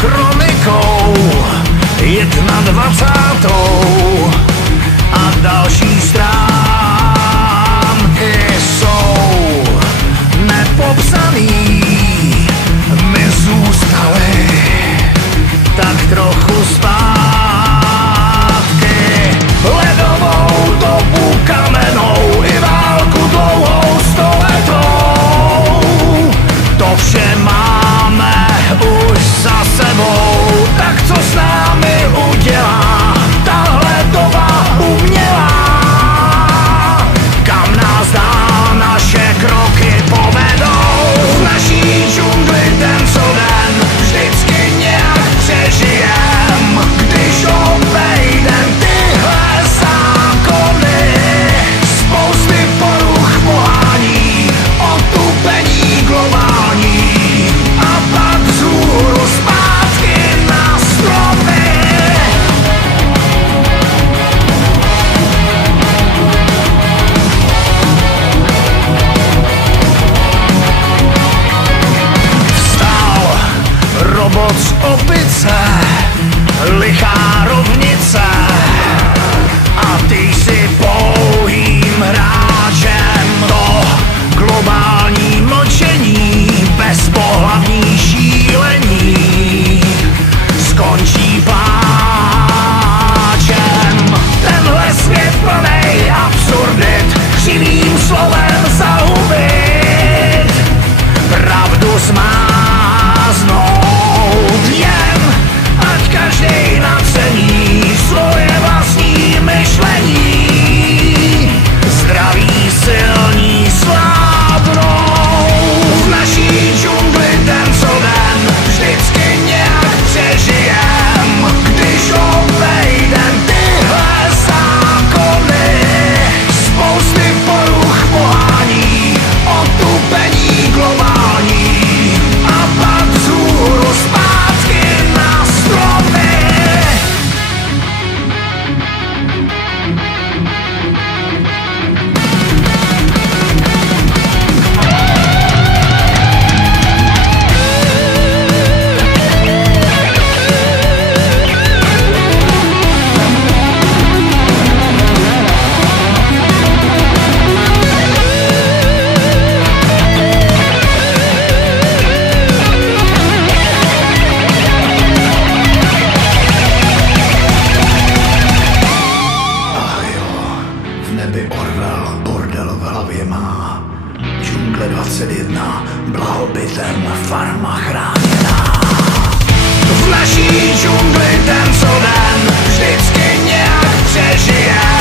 kronikou 21. a další stránky jsou nepopsaný. My zůstali tak trochu zpátky. Ledovou dobu kamenou i válku dlouhou stoletou, to vše máme už za sebou. Tak co s námi udělá tahle doba umělá? Kam nás dál naše kroky povedou? V naší džungli den co den vždycky nějak přežijem, když obejdem tyhle zákony. Spousty poruch pohání, otupení globální a pak vzhůru zpátky na stropy. Vstal robot z opice, lichá rovnice, a ty jsi pouhým hráčem. To globální mlčení, bezpohlavní šílení skončí pláčem. Tenhle svět plnej absurdit, křivým slovem zahubit, pravdu zmáznout jen, ať každej nacení svoje vlastní myšlení. Zdraví silní slábnou. V naší džungli den co den vždycky nějak přežijem, když obejdem tyhle zákony. Spousty poruch pohání, otupení globální a pak vzhůru zpátky na stropy. Orwell bordel v hlavě má. Džungle 21, blahobytem farma chráněná. V naší džungli den co den vždycky nějak přežije.